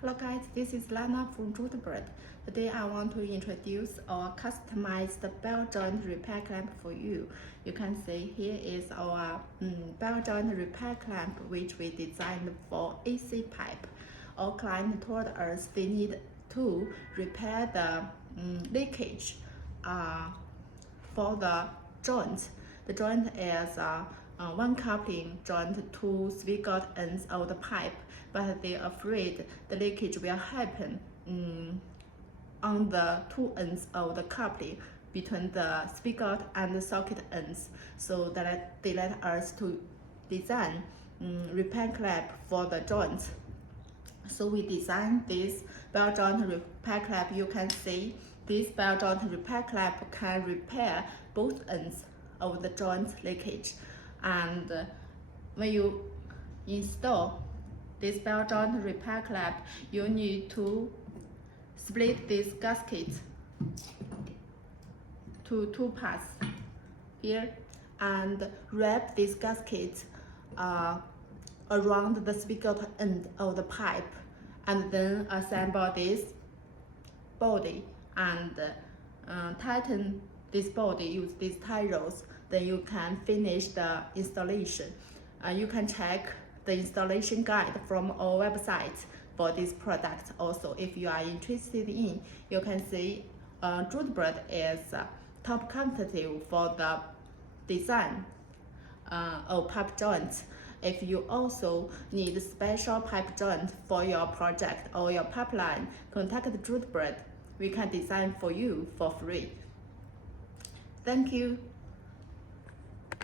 Hello guys, this is Lana from Joodbird. Today I want to introduce our customized bell joint repair clamp for you. You can see here is our bell joint repair clamp which we designed for AC pipe. Our client told us they need to repair the leakage for the joint. The joint is one coupling joint to spigot ends of the pipe, but they're afraid the leakage will happen on the two ends of the coupling between the spigot and the socket ends. So that they let us to design repair clamp for the joint. So we designed this bell joint repair clamp. You can see this bell joint repair clamp can repair both ends of the joint leakage. And when you install this bell joint repair clamp, you need to split this gasket to two parts here and wrap this gasket around the spigot end of the pipe, and then assemble this body and tighten this body, use these tie rods. Then you can finish the installation. You can check the installation guide from our website for this product. Also, if you are interested in, you can see Joodbird is top competitive for the design of pipe joints. If you also need special pipe joint for your project or your pipeline, contact Joodbird. We can design for you for free. Thank you.